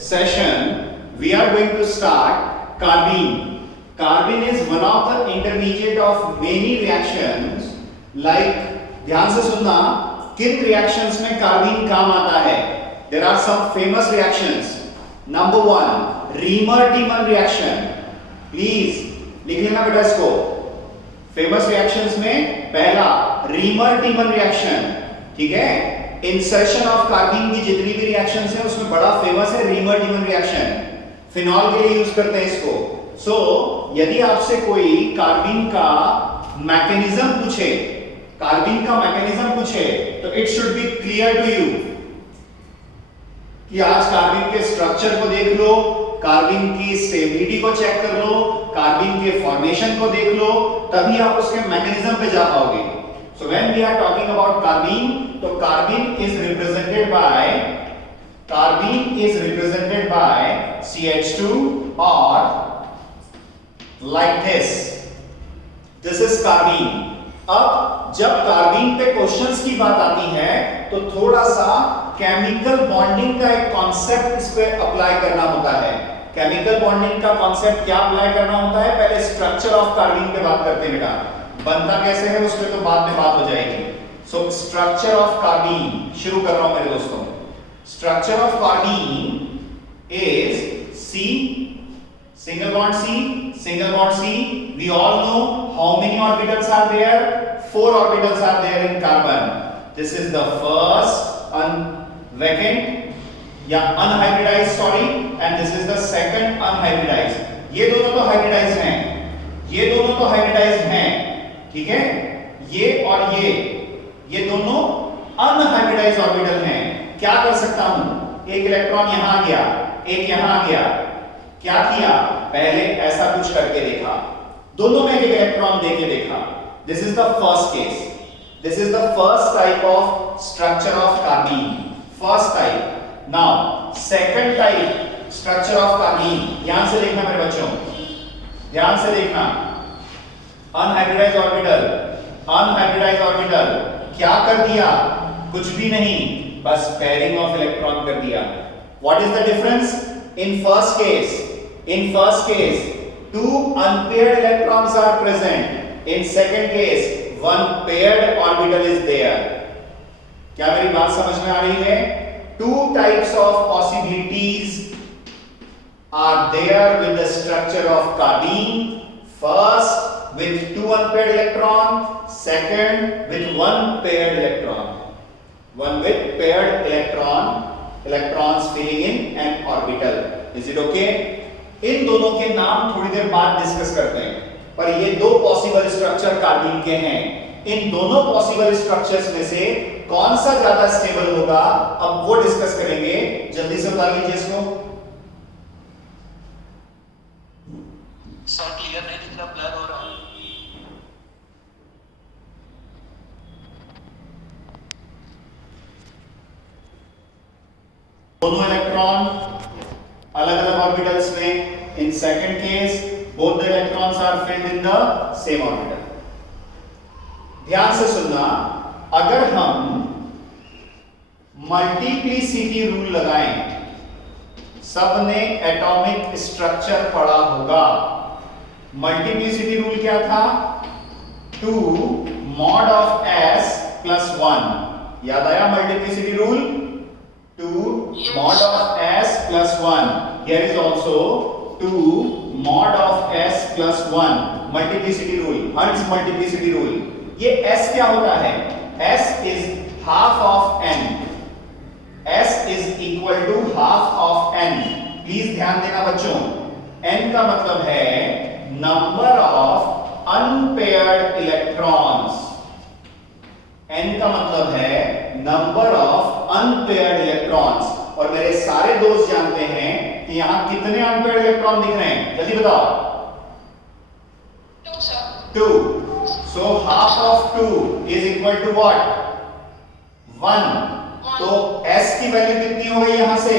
session, we are going to start carbene. Carbene is one of the intermediate of many reactions. Like, ध्यान से सुनना, किन reactions में carbene काम आता है? There are some famous reactions. Number one, Riemer-Tiemann reaction. Please लिख लेना बेटा इसको. Famous reactions में पहला Riemer-Tiemann reaction, ठीक है? इंसर्शन ऑफ कार्बीन की जितनी भी रिएक्शंस हैं उसमें बड़ा फेमस है रीमर-टीमन रिएक्शन. फिनॉल के लिए यूज करते हैं इसको. सो यदि आपसे कोई कार्बीन का मैकेनिज्म पूछे, तो it should be clear to you कि आज कार्बीन के स्ट्रक्चर को देख लो, कार्बीन की स्टेबिलिटी को चेक कर लो, कार्बीन के फॉर्मेशन को देख लो, तभी आप उसके मैकेनिज्म पे जा पाओगे. So when we are talking about carbene, so carbene is represented by CH2 or like this. This is carbene. अब जब कार्बीन पे क्वेश्चंस की बात आती है तो थोड़ा सा केमिकल बॉन्डिंग का एक कॉन्सेप्ट इस पे अप्लाई करना होता है. केमिकल बॉन्डिंग का कॉन्सेप्ट क्या अप्लाई करना होता है? पहले स्ट्रक्चर ऑफ कार्बीन पे बात करते हैं बेटा. बनता कैसे है उस पे तो बाद में बात हो जाएगी. सो स्ट्रक्चर ऑफ कार्बीन शुरू कर रहा हूं मेरे दोस्तों. Structure of carbene is C, single bond C. We all know how many orbitals are there? 4 orbitals are there in carbon. This is the first vacant या unhybridized, sorry, and this is the second unhybridized. ये दोनों तो hybridized हैं, ठीक है? ये और ये दोनों अनहाइब्रिडाइज्ड ऑर्बिटल हैं. क्या कर सकता हूं? एक इलेक्ट्रॉन यहां आ गया, एक यहां आ गया. क्या किया? पहले ऐसा कुछ करके देखा, दोनों में एक इलेक्ट्रॉन देके देखा. This is the first case. This is the first type of structure of carbene. First type. Now second type structure of carbene. ध्यान से देखना मेरे बच्चों, ध्यान से देखना. अनहाइब्रिडाइज्ड ऑर्बिटल क्या कर दिया? कुछ भी नहीं, बस पेयरिंग ऑफ इलेक्ट्रॉन कर दिया. What is the difference? In first case 2 unpaired electrons are present. In second case 1 paired orbital is there. क्या मेरी बात समझ में आ रही है? 2 types of possibilities are there with the structure of carbene. First with 2 unpaired electron, second with 1 paired electron. One with paired electrons filling in an orbital. Is it okay? इन दोनों के नाम थोड़ी देर बाद डिस्कस करते हैं, पर ये 2 पॉसिबल स्ट्रक्चर कार्बीन के हैं. इन दोनों पॉसिबल स्ट्रक्चर्स में से कौन सा ज्यादा स्टेबल होगा, अब वो डिस्कस करेंगे. जल्दी से बता लीजिए इसको. सर क्लियर नहीं दिख रहा, ब्लर हो रहा है. दोनों इलेक्ट्रॉन अलग अलग ऑर्बिटल्स में. In second case both the electrons are filled in the same orbital. ध्यान से सुनना, अगर हम मल्टीप्लिसिटी रूल लगाएं, सबने एटॉमिक स्ट्रक्चर पढ़ा होगा. मल्टीप्लिसिटी रूल क्या था? 2 mod of s plus 1. याद आया multiplicity rule? 2 mod of s plus 1. Here is also 2 mod of s plus 1. Multiplicity rule, Hund's multiplicity rule. ये s क्या होता है? s is half of n. s is equal to half of n. Please ध्यान देना बच्चों. n का मतलब है number of unpaired electrons. n का मतलब है number of unpaired electrons. और मेरे सारे दोस्त जानते हैं कि यहां कितने अनपेयर्ड इलेक्ट्रॉन दिख रहे हैं? जल्दी बताओ. 2 sir. 2. So half of 2 is equal to what? 1. तो s की वैल्यू कितनी हो गई यहां से?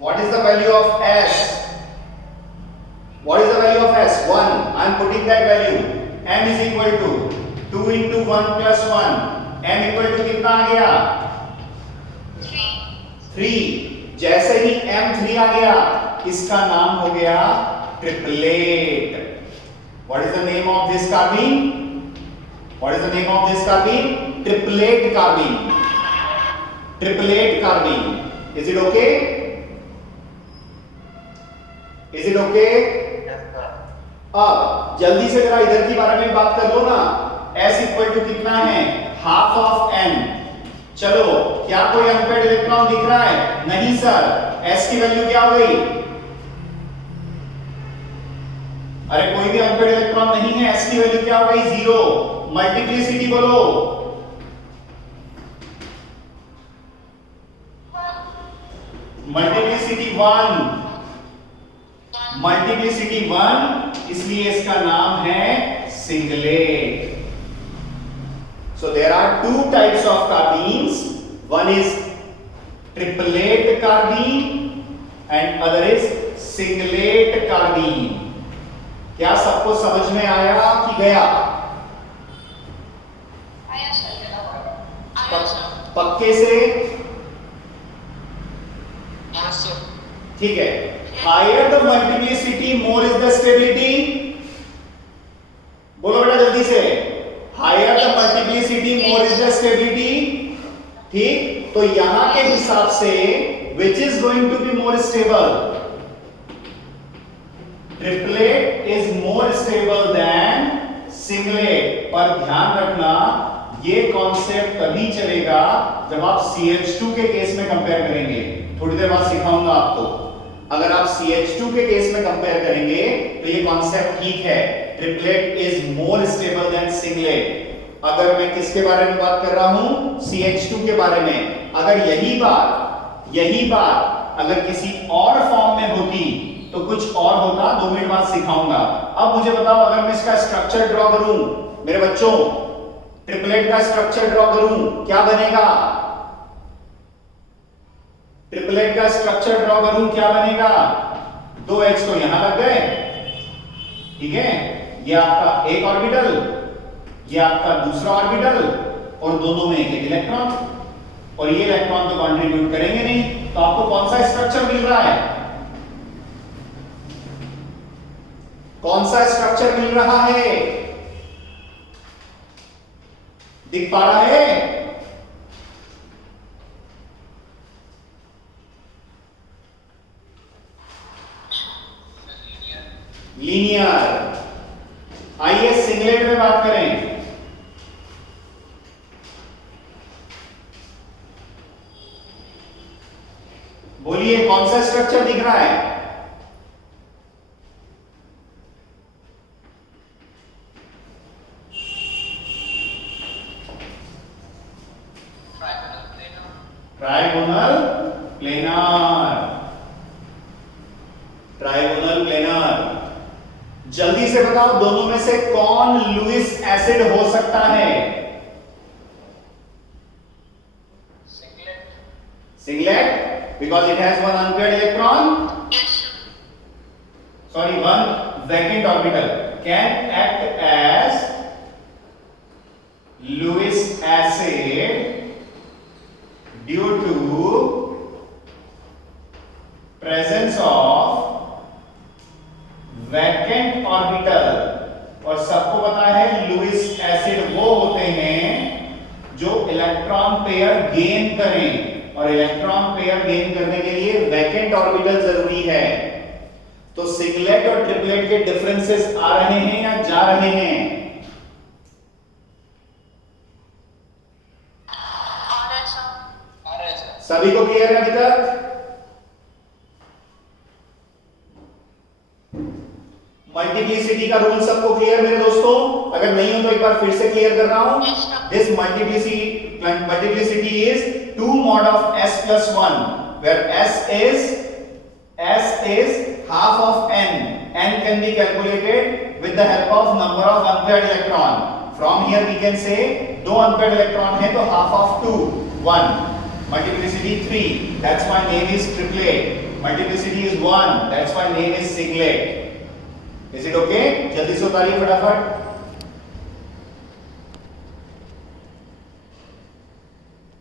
What is the value of s? What is the value of s? 1. I am putting that value. m is equal to 2 into 1 plus 1. m equal to कितना आ गया? 3. 3. जैसे ही M3 आ गया इसका नाम हो गया triplet. What is the name of this carbene? What is the name of this carbene? Triplet carbene. Triplet carbene. Is it okay? Is it okay? Yes, sir. अब जल्दी से जरा इधर की बारे में बात कर लो ना। S इक्वल टू कितना है? Half of n। चलो, क्या कोई अनपेयर्ड इलेक्ट्रॉन दिख रहा है? नहीं सर। S की वैल्यू क्या हो गई? अरे कोई भी अनपेयर्ड इलेक्ट्रॉन नहीं है, S की वैल्यू क्या हो गई? 0। मल्टीप्लिसिटी बोलो। मल्टीप्लिसिटी 1। मल्टीप्लिसिटी 1, इसलिए इसका नाम है singlet. So there are two types of carbines. One is triplet carbine and other is singlet carbine. क्या सबको समझ में आया कि गया? आया सर। पक्के से? Yes, sir. ठीक है। Higher the multiplicity, more is the stability. बोलो बेटा जल्दी से। Higher the multiplicity, more is the stability. ठीक, तो यहां के हिसाब से which is going to be more stable? Triplet is more stable than singlet. पर ध्यान रखना ये कॉन्सेप्ट तभी चलेगा जब आप CH2 के केस में कंपेयर करेंगे। थोड़ी देर बाद सिखाऊंगा आपको। अगर आप CH2 के केस में कंपेयर करेंगे तो ये कॉन्सेप्ट ठीक है, triplet is more stable then singlet. अगर मैं किसके बारे में बात कर रहा हूं? CH2 के बारे में। अगर यही बात अगर किसी और फॉर्म में होती तो कुछ और होता, 2 मिनट बाद सिखाऊंगा। अब मुझे बताओ, अगर मैं इसका स्ट्रक्चर ड्रॉ करूं मेरे बच्चों, ट्रिपलेट का स्ट्रक्चर ड्रॉ करूं, क्या बनेगा? ट्रिपलेट का स्ट्रक्चर ड्रॉ करूं क्या बनेगा? 2x तो यहां लग गए, ठीक है, ये आपका एक ऑर्बिटल, ये आपका दूसरा ऑर्बिटल और दोनों में एक इलेक्ट्रॉन, और ये इलेक्ट्रॉन तो कंट्रीब्यूट करेंगे नहीं, तो आपको कौन सा स्ट्रक्चर मिल रहा है? कौन सा स्ट्रक्चर मिल रहा है? दिख पा रहा है? लीनियर। आइए सिंगलेट में बात करें। बोलिए कौन सा स्ट्रक्चर दिख रहा है? Trigonal planar. Trigonal planar. जल्दी से बताओ दोनों में से कौन लुईस एसिड हो सकता है? Singlet, because it has one unpaired electron, sorry, one vacant orbital, can act as Lewis acid due to presence of vacant orbital. और सबको पता है लुईस एसिड वो होते हैं जो इलेक्ट्रॉन पेयर गेन करें, और इलेक्ट्रॉन पेयर गेन करने के लिए वैकेंट ऑर्बिटल जरूरी है। तो सिंगलेट और ट्रिपलेट के डिफरेंसेस आ रहे हैं या जा रहे हैं? सभी को क्लियर है अभी तक? मल्टीप्लिसिटी का रूल सबको क्लियर मेरे दोस्तों? अगर नहीं हो तो एक बार फिर से क्लियर कर रहा हूं। This multiplicity is 2 mod of s plus 1, where s is half of n. N can be calculated with the help of number of unpaired electron. From here we can say 2 unpaired electron है तो half of 2 1. Multiplicity 3, that's why name is triplet. Multiplicity is 1, that's why name is singlet. Is it okay? जल्दी से उतारिए फटाफट।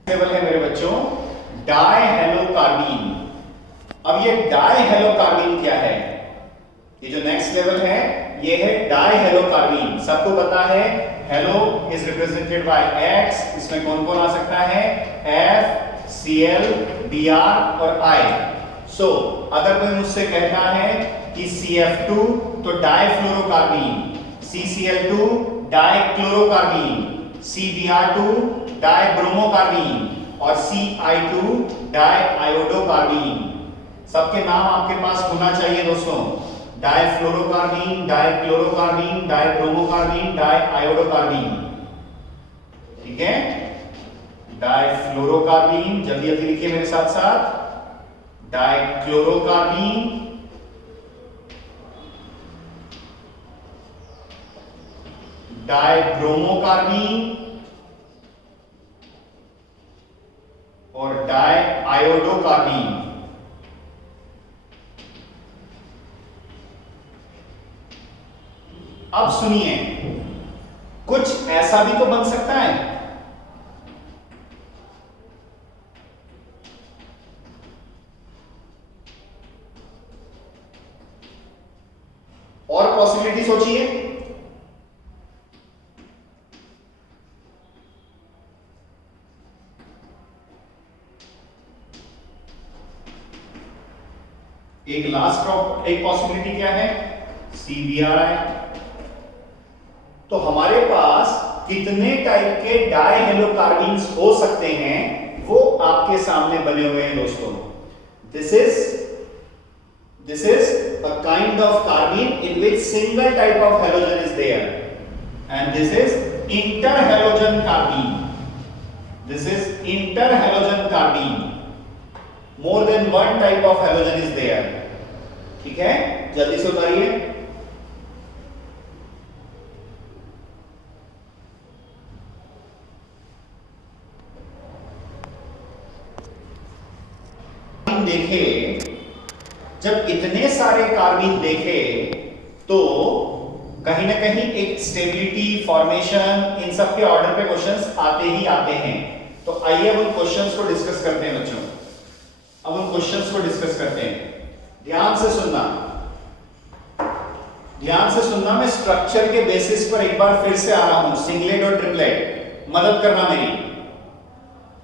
Table है मेरे बच्चों die hello carbene. अब ये डायहेलोकार्बीन क्या है? ये जो नेक्स्ट लेवल है ये है डायहेलोकार्बीन। सबको पता है hello is represented by X, इसमें कौन कौन आ सकता है? F, Cl, Br और I। सो अगर कोई मुझसे कहता है कि CF2 तो डाइफ्लोरोकार्बीन, CCl2 डाइक्लोरोकार्बीन, CBr2 डाइब्रोमोकार्बीन और CI2 डाइआयोडोकार्बीन, सबके नाम आपके पास होना चाहिए दोस्तों। डाइफ्लोरोकार्बीन, डाइक्लोरोकार्बीन, डाइब्रोमोकार्बीन, डाइआयोडोकार्बीन। ठीक है, डाइफ्लोरोकार्बीन, जल्दी जल्दी लिखिए मेरे साथ साथ। डाइक्लोरोकार्बीन, डाइब्रोमोकार्बीन और डाइआयोडोकार्बीन। अब सुनिए, कुछ ऐसा भी तो बन सकता है। और पॉसिबिलिटी सोचिए। एक लास्ट एक पॉसिबिलिटी क्या है? CBr। तो हमारे पास कितने टाइप के डाइहेलोकार्बीन्स हो सकते हैं वो आपके सामने बने हुए हैं दोस्तों। This is a kind of carbene in which single type of halogen is there, and this is interhalogen carbene. This is interhalogen carbene. More than one type of halogen is there. ठीक है, जल्दी से उतारिए। देखे, जब इतने सारे carbene देखे तो कहीं ना कहीं एक स्टेबिलिटी, फॉर्मेशन, इन सब के ऑर्डर पे क्वेश्चंस आते ही आते हैं। तो आइए अब उन क्वेश्चंस को डिस्कस करते हैं बच्चों। अब उन क्वेश्चंस को डिस्कस करते हैं। ध्यान से सुनना, ध्यान से सुनना। मैं स्ट्रक्चर के बेसिस पर एक बार फिर से आ रहा हूं। सिंगलेट और ट्रिपलेट, मदद करना मेरी।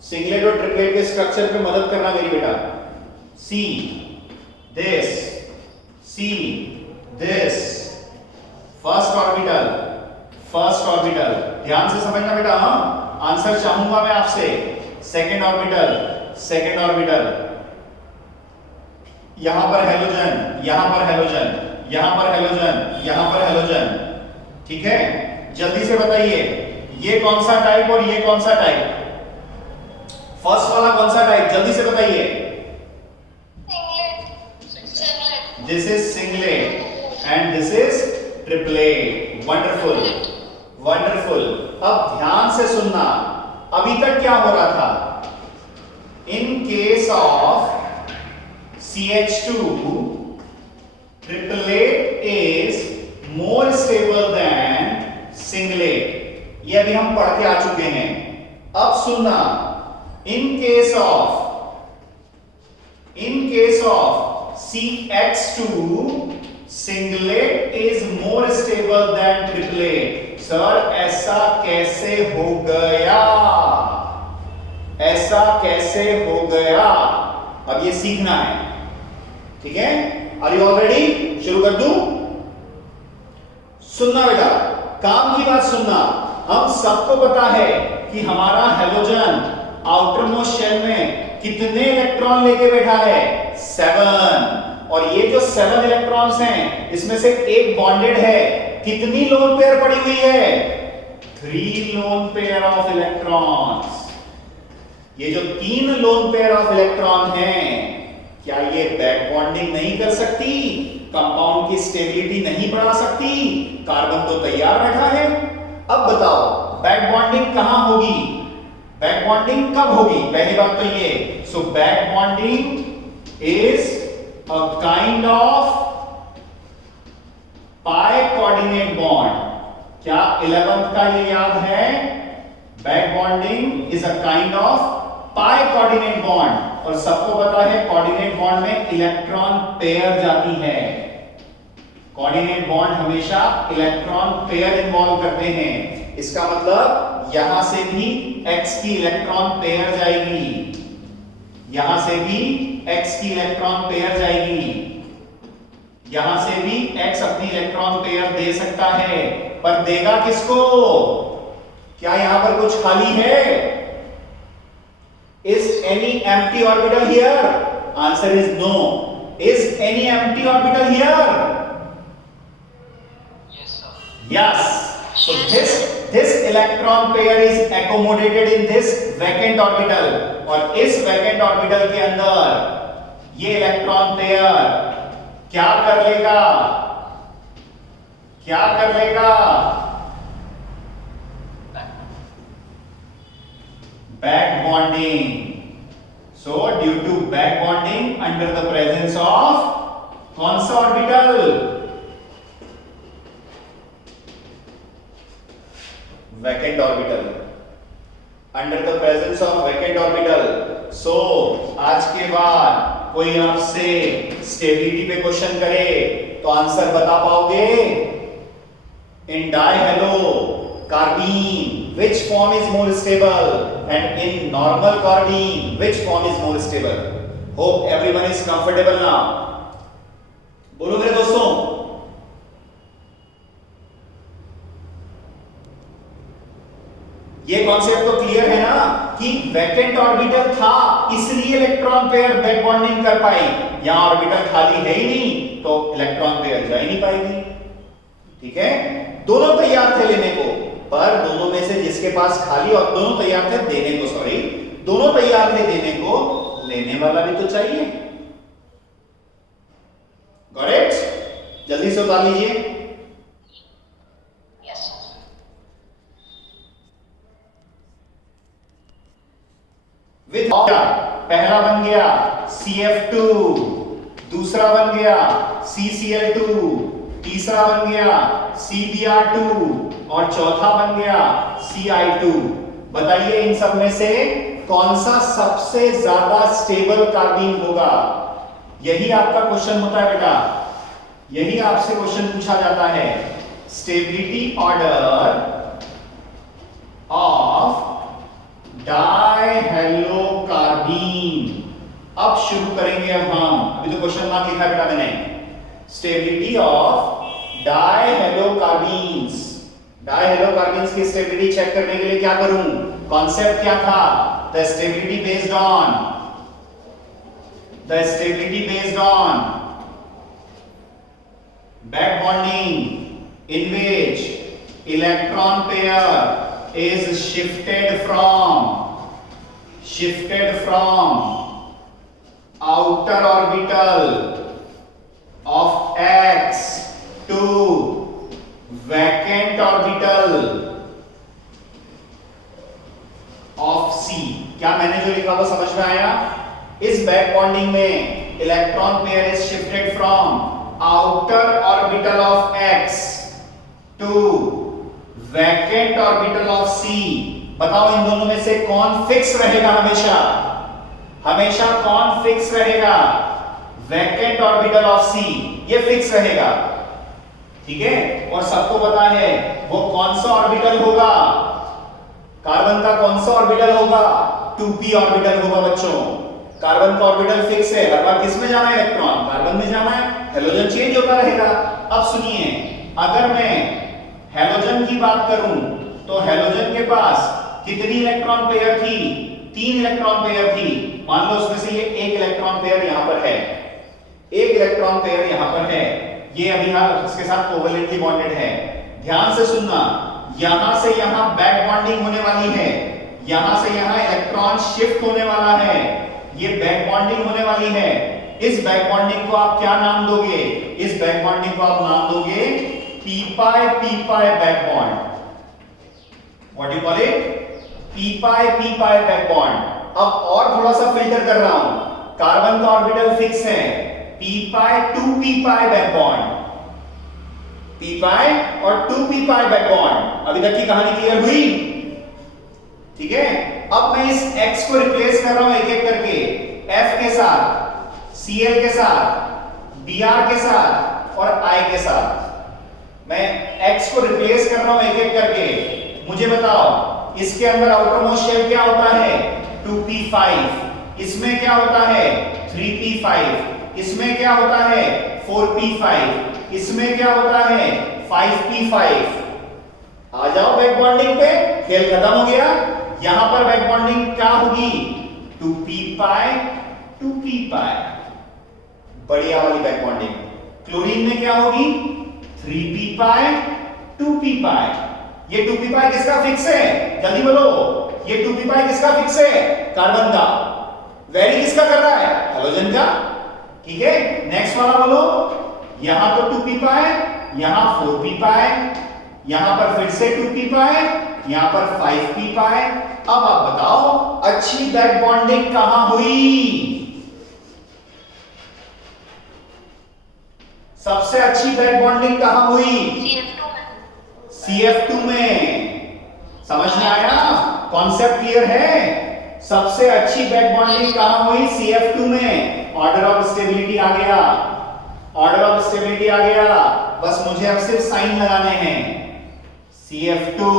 सिंगलेट और ट्रिपलेट के स्ट्रक्चर पे मदद करना मेरी बेटा। C this, C this, first orbital. ध्यान से समझना बेटा। हाँ, आंसर चाहूंगा मैं आपसे। सेकेंड ऑर्बिटल, यहां पर हेलोजन, यहां पर हेलोजन, यहां पर हेलोजन, यहां पर हेलोजन। ठीक है, जल्दी से बताइए ये कौन सा टाइप और ये कौन सा टाइप? फर्स्ट वाला कौन सा टाइप? जल्दी से बताइए। This is singlet and this is triplet. Wonderful, wonderful. अब ध्यान से सुनना। अभी तक क्या हो रहा था? In case of CH2, triplet is more stable than singlet. ये अभी हम पढ़ के आ चुके हैं। अब सुनना, in case of CH2 singlet is more stable than triplet. Sir ऐसा कैसे हो गया? ऐसा कैसे हो गया? अब ये सीखना है। ठीक है, आर यू ऑल रेडी? शुरू कर दूं? सुनना बेटा, काम की बात सुनना। हम सबको पता है कि हमारा हेलोजन आउटर मोस्ट शेल में कितने इलेक्ट्रॉन लेके बैठा है? 7। और ये जो 7 इलेक्ट्रॉन्स हैं इसमें से एक बॉन्डेड है। कितनी लोन पेयर पड़ी हुई है? 3 लोन पेयर ऑफ इलेक्ट्रॉन्स। ये जो 3 लोन पेयर ऑफ इलेक्ट्रॉन हैं, क्या ये बैक बॉन्डिंग नहीं कर सकती? कंपाउंड की स्टेबिलिटी नहीं बढ़ा सकती? कार्बन तो तैयार बैठा है। अब बताओ बैक बॉन्डिंग कहां होगी? बैक बॉन्डिंग कब होगी? पहली बात तो ये, so back bonding is a kind of pi coordinate bond. क्या 11th का ये याद है? Back bonding is a kind of pi coordinate bond. और सबको पता है कोऑर्डिनेट बॉन्ड में इलेक्ट्रॉन पेयर जाती है। कोऑर्डिनेट बॉन्ड हमेशा इलेक्ट्रॉन पेयर इन्वॉल्व करते हैं। इसका मतलब यहां से भी x की इलेक्ट्रॉन पेयर जाएगी, यहां से भी x की इलेक्ट्रॉन पेयर जाएगी, यहां से भी x अपनी इलेक्ट्रॉन पेयर दे सकता है, पर देगा किसको? क्या यहां पर कुछ खाली है? Is any empty orbital here? Answer is no. Is any empty orbital here? Yes, sir. Yes. So this electron pair is accommodated in this vacant orbital, और इस vacant orbital के अंदर ये इलेक्ट्रॉन पेयर क्या कर लेगा? क्या कर लेगा? Back bonding. So due to back bonding under the presence of कौन सा orbital? Vacant orbital. Under the presence of vacant orbital. So आज के बाद कोई आपसे स्टेबिलिटी पे क्वेश्चन करे तो आंसर बता पाओगे? In dihalo carbene which form is more stable, and in normal carbene which form is more stable? Hope everyone is comfortable now. बोलो मेरे दोस्तों, ये कॉन्सेप्ट तो क्लियर है ना कि वैकेंट ऑर्बिटल था इसलिए इलेक्ट्रॉन पेयर बैक बॉन्डिंग कर पाई। यहां ऑर्बिटल खाली है ही नहीं तो इलेक्ट्रॉन पेयर जा ही नहीं पाएगी। ठीक है, दोनों तैयार थे लेने को, पर दोनों में से जिसके पास खाली, और दोनों तैयार थे देने को, सॉरी दोनों तैयार थे देने को, लेने वाला भी तो चाहिए। Got it? जल्दी से उतार लीजिए। Yes. विथ पहला बन गया CF2, दूसरा बन गया CCl2, तीसरा बन गया CBr2 और चौथा बन गया Ci2। बताइए इन सब में से कौन सा सबसे ज्यादा स्टेबल कार्बीन होगा? यही आपका क्वेश्चन होता है बेटा, यही आपसे क्वेश्चन पूछा जाता है। Stability order of dihalo carbene. अब शुरू करेंगे अब हम, अभी तो क्वेश्चन मार्क लिखा बेटा मैंने। Stability of डायहेलो कार्बीन्स। डायहेलो कार्बीन्स की स्टेबिलिटी चेक करने के लिए क्या करूं? कॉन्सेप्ट क्या था? The stability based on back bonding in which electron pair is shifted from outer orbital of X to vacant orbital of C। क्या मैंने जो लिखा वो समझ में आया? इस बैक बॉन्डिंग में electron pair is shifted from outer orbital of X to vacant orbital of C। बताओ इन दोनों में से कौन फिक्स रहेगा? हमेशा कौन फिक्स रहेगा? वैकेंट ऑर्बिटल ऑफ C, ये फिक्स रहेगा। ठीक है, और सबको पता है वो कौन सा ऑर्बिटल होगा? कार्बन का कौन सा ऑर्बिटल होगा? 2p ऑर्बिटल होगा बच्चों। कार्बन का ऑर्बिटल फिक्स है, हर बार किस में जाना है? इलेक्ट्रॉन कार्बन में जाना है, हेलोजन चेंज होता रहेगा। अब सुनिए, अगर मैं हेलोजन की बात करूं तो हेलोजन के पास कितनी इलेक्ट्रॉन पेयर थी? 3 इलेक्ट्रॉन पेयर थी। मान लो उसमें से ये एक इलेक्ट्रॉन पेयर यहां पर है, एक इलेक्ट्रॉन पेयर यहां पर है, ये अभी इसके साथ कोवैलेंटली बॉन्डेड है। ध्यान से सुनना, यहां से यहां बैक बॉन्डिंग होने वाली है, यहां से यहां इलेक्ट्रॉन शिफ्ट होने वाला है, ये बैक बॉन्डिंग होने वाली है। इस बैक बॉन्डिंग को आप क्या नाम दोगे? इस बैक बॉन्डिंग को आप नाम दोगे p-pi back bond. What do you call it? p-pi back bond. अब और थोड़ा सा फिल्टर कर रहा हूं, कार्बन का ऑर्बिटल फिक्स है, p-pi 2p-pi back bond, p-pi और 2p-pi बैक बॉन्ड। अभी तक की कहानी क्लियर हुई? ठीक है, अब मैं इस x को रिप्लेस कर रहा हूं एक एक करके। F के साथ, Cl के साथ, Br के साथ और I के साथ। मैं X को रिप्लेस कर रहा हूं एक एक करके। मुझे बताओ इसके अंदर आउटर मोस्ट शेल क्या होता है? 2p5। इसमें क्या होता है? 3p5। इसमें क्या होता है? 4p5। इसमें क्या होता है? 5p5। आ जाओ बैक बॉन्डिंग पे, खेल खत्म हो गया। यहां पर बैक बॉन्डिंग क्या होगी? 2p पाई 2p पाई, बढ़िया वाली बैक बॉन्डिंग। क्लोरीन में क्या होगी? 3p पाई 2p पाई। ये 2p पाई किसका फिक्स है? जल्दी बोलो, ये 2p पाई किसका फिक्स है? कार्बन का। वेरी किसका कर रहा है? हेलोजन का। ठीक है, नेक्स्ट वाला बोलो। यहां तो 2p पाई, यहां 4p पाई, यहां पर फिर से 2p पाई, यहां पर 5p पाई। अब आप बताओ अच्छी बैक बॉन्डिंग कहां हुई? सबसे अच्छी बैक बॉन्डिंग कहां हुई? CF2 में। CF2 में। समझ में आया? कॉन्सेप्ट क्लियर है? सबसे अच्छी बैक बॉन्डिंग कहां हुई? CF2 में। ऑर्डर ऑफ स्टेबिलिटी आ गया, ऑर्डर ऑफ स्टेबिलिटी आ गया। बस मुझे अब सिर्फ साइन लगाने हैं। CF2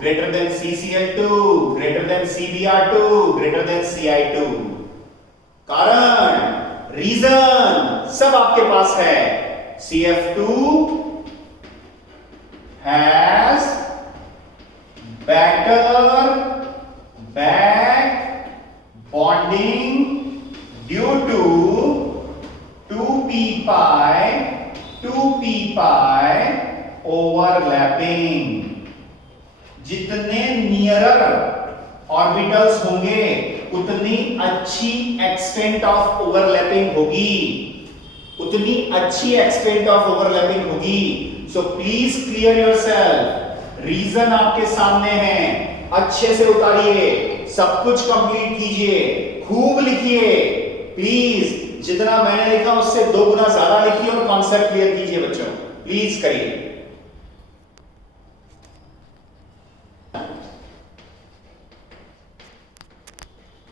greater than CCl2 greater than CBr2 greater than Ci2। कारण, रीजन सब आपके पास है। CF2 has better back bonding due to 2p pi 2p pi overlapping। जितने नियरर ऑर्बिटल्स होंगे उतनी अच्छी एक्सटेंट ऑफ ओवरलैपिंग होगी, उतनी अच्छी एक्सटेंट ऑफ ओवरलैपिंग होगी। So please clear yourself. Reason आपके सामने है, अच्छे से उतारिए, सब कुछ कंप्लीट कीजिए, खूब लिखिए प्लीज। जितना मैंने लिखा उससे 2 गुना ज्यादा लिखिए और कॉन्सेप्ट क्लियर कीजिए बच्चों, प्लीज करिए।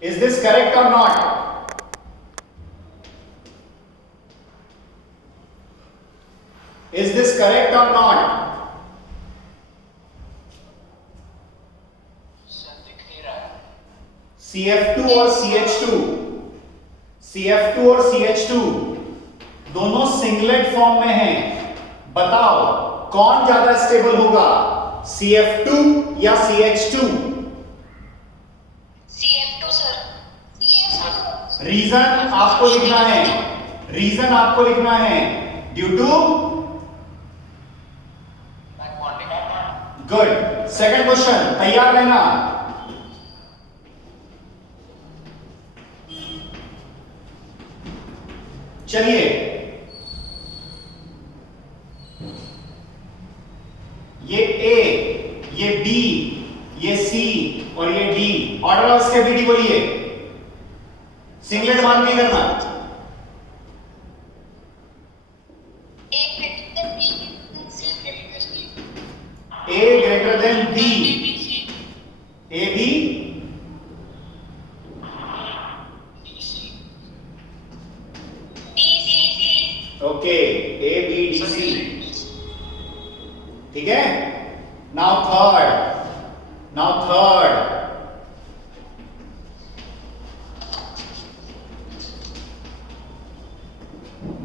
Is this correct or not? Is this correct or not? Sir दिख नहीं रहा है। CF2 और CH2, CF2 और CH2 दोनों सिंगलेट फॉर्म में हैं। बताओ कौन ज्यादा स्टेबल होगा, CF2 या CH2? CF2 sir. CF2। Reason आपको लिखना है, रीजन आपको लिखना है, due to back bonding. Good. Second question, तैयार रहना। चलिए, ये A, ये B, ये C और ये D, ऑर्डर ऑफ स्टेबिलिटी बोलिए। सिंगलेट मान नहीं करना। A greater than B, C greater than C। A greater than B, A B D, C। Okay, A B D C। ठीक है, नाउ थर्ड, नाउ थर्ड।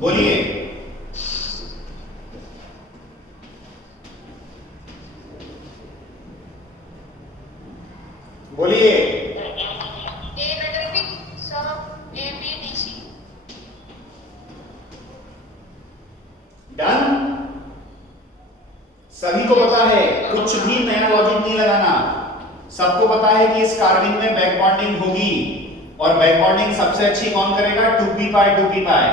बोलिए, बोलिए। A greater B, sir। A B D C। Done. सभी को पता है, कुछ भी नया लॉजिक नहीं लगाना। सबको पता है कि इस कार्बन में बैक बॉन्डिंग होगी और बैक बॉन्डिंग सबसे अच्छी कौन करेगा? 2p पाई 2p पाई,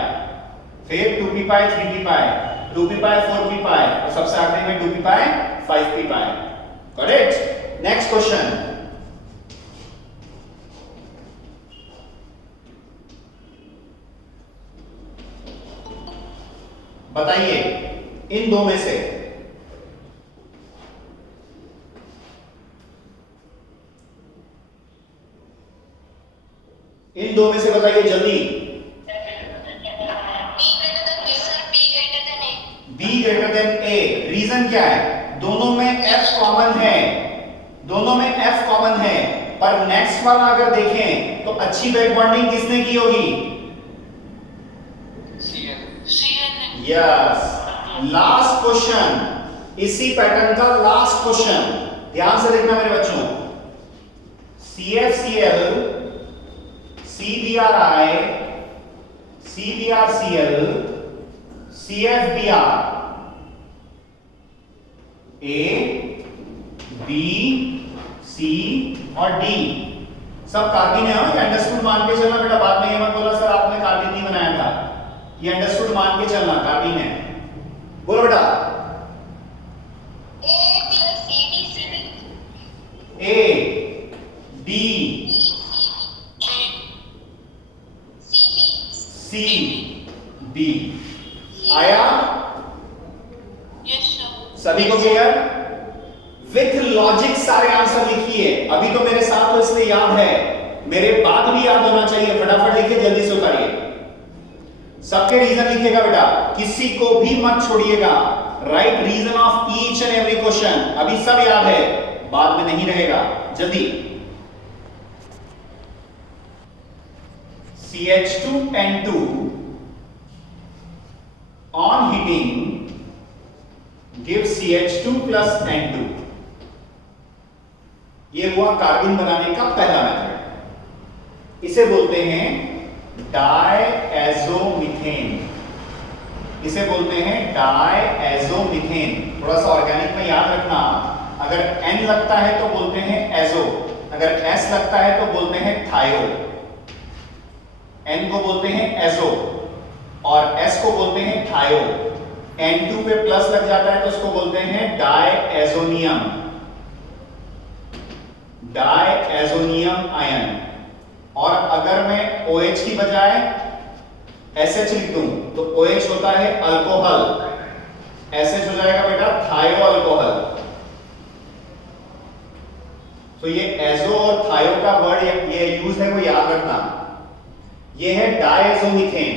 फिर 2p पाई 3p पाई, 2p पाई 4p पाई और सबसे आखिरी में 2p pi 5p pi. Got it? Next question, बताइए इन दो में से इन दो में से बताइए ग्रेटर देन ए। रीजन क्या है? दोनों में F कॉमन है, दोनों में F कॉमन है, पर नेक्स्ट वाला अगर देखें तो अच्छी बैक बॉन्डिंग किसने की होगी? यस। लास्ट क्वेश्चन, इसी पैटर्न का लास्ट क्वेश्चन, ध्यान से देखना मेरे बच्चों। CFCl, CBRI, CBRCl, CFBr, A, B, C और D सब कार्बिन है। ये अंडरस्टूड मान के चलना बेटा, बाद में ये मत बोला सर आपने कार्बिन नहीं बनाया था। ये अंडरस्टूड मान के चलना, कार्बिन है। बोलो बेटा। A plus CD CD A, D, C, D आया? सभी को क्लियर? विथ लॉजिक सारे आंसर लिखिए। अभी तो मेरे साथ तो इसलिए याद है, मेरे बाद भी याद होना चाहिए। फटाफट लिखिए, जल्दी से उतारिए। सबके रीजन लिखिएगा बेटा, किसी को भी मत छोड़िएगा। Write reason of each and every question. अभी सब याद है, बाद में नहीं रहेगा। जल्दी। CH2N2 on heating gives CH2 plus N2। ये हुआ कार्बिन बनाने का पहला मेथड। इसे बोलते हैं डायएजोमीथेन। इसे बोलते हैं डायएजोमीथेन। थोड़ा सा ऑर्गेनिक में याद रखना, अगर N लगता है तो बोलते हैं एजो, अगर S लगता है तो बोलते हैं थायो। N को बोलते हैं एजो और S को बोलते हैं थायो। N2 पे प्लस लग जाता है तो उसको बोलते हैं डायएजोनियम, डायएजोनियम आयन। और अगर मैं OH की बजाय SH लिख दूं तो OH होता है अल्कोहल, SH हो जाएगा बेटा थायो अल्कोहल। तो ये एजो और थायो का वर्ड ये यूज है, वो याद रखना। ये है डायएजोमीथेन,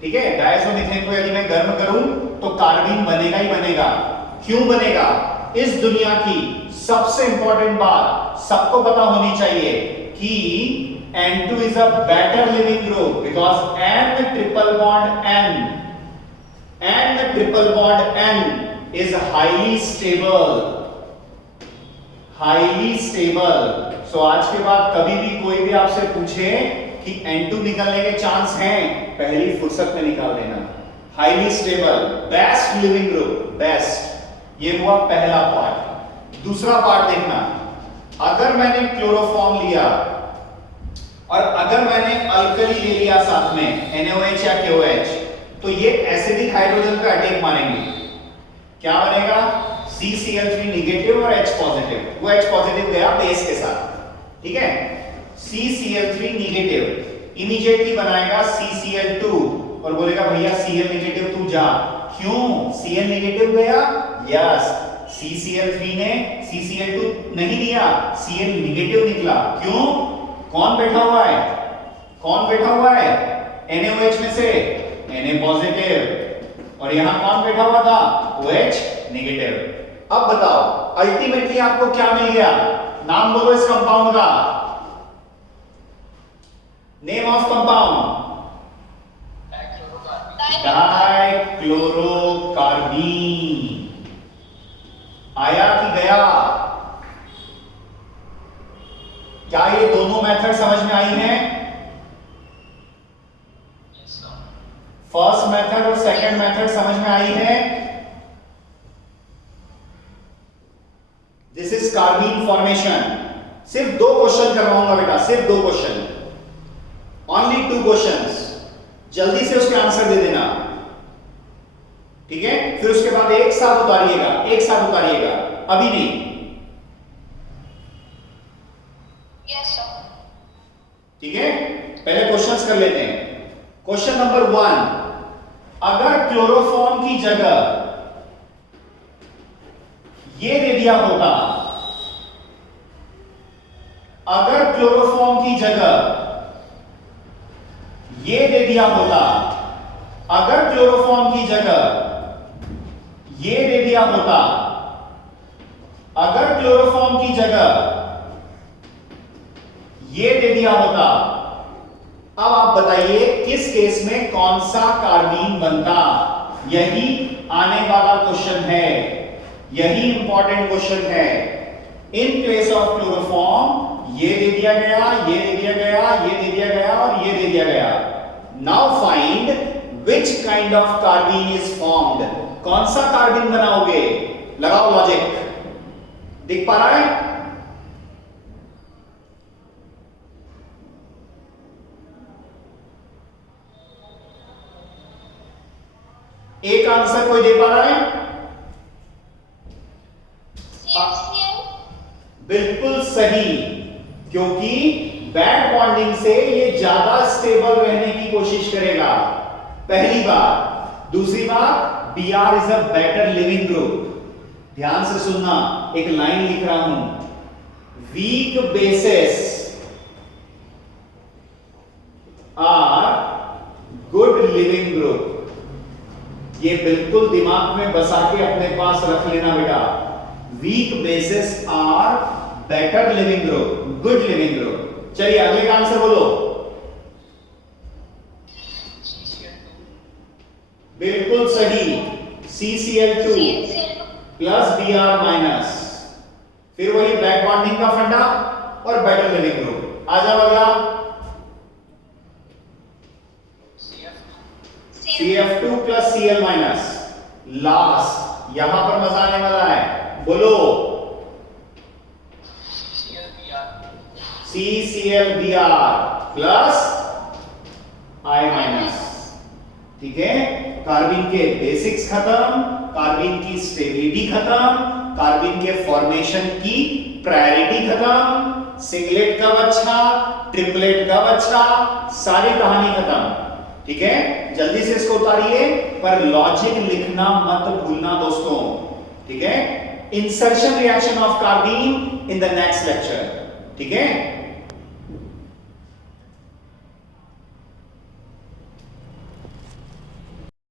ठीक है। डायएजोमीथेन को यदि मैं गर्म करूं तो कार्बिन बनेगा ही बनेगा। क्यों बनेगा? इस दुनिया की सबसे इंपॉर्टेंट बात सबको पता होनी चाहिए कि N2 is a better living group because N triple bond N is highly stable, highly stable। So आज के बाद कभी भी कोई भी आपसे पूछे कि N2 निकलने के चांस हैं, पहली फुर्सत में निकाल देना। Highly stable, best leaving group, best. ये हुआ पहला पार्ट। दूसरा पार्ट देखना, अगर मैंने क्लोरोफॉर्म लिया और अगर मैंने अल्कली ले लिया साथ में NaOH या KOH, तो ये एसिडिक हाइड्रोजन का अटैक मानेंगे। क्या बनेगा? CCl3 निगेटिव और H पॉजिटिव। वो H पॉजिटिव गया बेस के साथ, ठीक है। CCl3 निगेटिव इमीडिएटली बनाएगा CCl2 और बोलेगा भैया Cl नेगेटिव तू जा। क्यों? Cl नेगेटिव गया, यस। CCl3 ने CCl2 नहीं दिया, Cl नेगेटिव निकला। क्यों? कौन बैठा हुआ है? कौन बैठा हुआ है? NaOH में से Na पॉजिटिव, और यहां कौन बैठा हुआ था? OH negative. अब बताओ अल्टीमेटली आपको क्या मिल गया? नाम बोलो इस कंपाउंड का, नेम ऑफ कंपाउंड। डाइक्लोरोकार्बीन। आया कि गया? क्या ये दोनों मेथड समझ में आई हैं? फर्स्ट मेथड और सेकंड मेथड समझ में आई है? This is carbene formation. सिर्फ 2 क्वेश्चन करवाऊंगा बेटा, सिर्फ 2 क्वेश्चन, ओनली 2 क्वेश्चंस। जल्दी से उसके आंसर दे देना, ठीक है। फिर उसके बाद एक साथ उतारिएगा, एक साथ उतारिएगा, अभी नहीं। Yes sir। ठीक है, पहले क्वेश्चंस कर लेते हैं। क्वेश्चन नंबर 1, अगर क्लोरोफॉर्म की जगह ये दे दिया होता, अगर क्लोरोफॉर्म की जगह ये दे दिया होता, अगर क्लोरोफॉर्म की जगह ये दे दिया होता, अगर क्लोरोफॉर्म की जगह ये दे दिया होता, अब आप बताइए किस केस में कौन सा कार्बीन बनता? यही आने वाला क्वेश्चन है, यही इंपॉर्टेंट क्वेश्चन है। इन प्लेस ऑफ क्लोरोफॉर्म ये दे दिया गया, ये दे दिया गया, ये दे दिया गया और ये दे दिया गया। Now find which kind of carbene is formed. कौन सा कार्बीन बनाओगे? लगाओ लॉजिक। दिख पा रहा है? एक आंसर कोई दे पा रहा है? CFCl बिल्कुल सही, क्योंकि बैड बॉन्डिंग से ये ज्यादा स्टेबल रहने की कोशिश करेगा, पहली बात। दूसरी बात, Br is a better leaving group. ध्यान से सुनना, एक लाइन लिख रहा हूं, weak bases are good leaving group. ये बिल्कुल दिमाग में बसा के अपने पास रख लेना बेटा। Weak bases are better leaving group, good leaving group. चलिए अगले का आंसर बोलो। बिल्कुल सही, CCl2 प्लस Br माइनस। फिर वही बैक बॉन्डिंग का फंडा और बेटर लिविंग ग्रुप। आ जाओ अगला, CF2 plus Cl minus. Last, यहां पर मजा आने वाला है, बोलो। CClBr plus I minus. ठीक है, कार्बिन के बेसिक्स खत्म, कार्बिन की स्टेबिलिटी खत्म, कार्बिन के फॉर्मेशन की प्रायोरिटी खत्म, सिंगलेट कब अच्छा, ट्रिपलेट कब अच्छा, सारी कहानी खत्म। ठीक है, जल्दी से इसको उतारिए, पर लॉजिक लिखना मत भूलना दोस्तों। ठीक है, insertion reaction of carbene in the next lecture. ठीक है।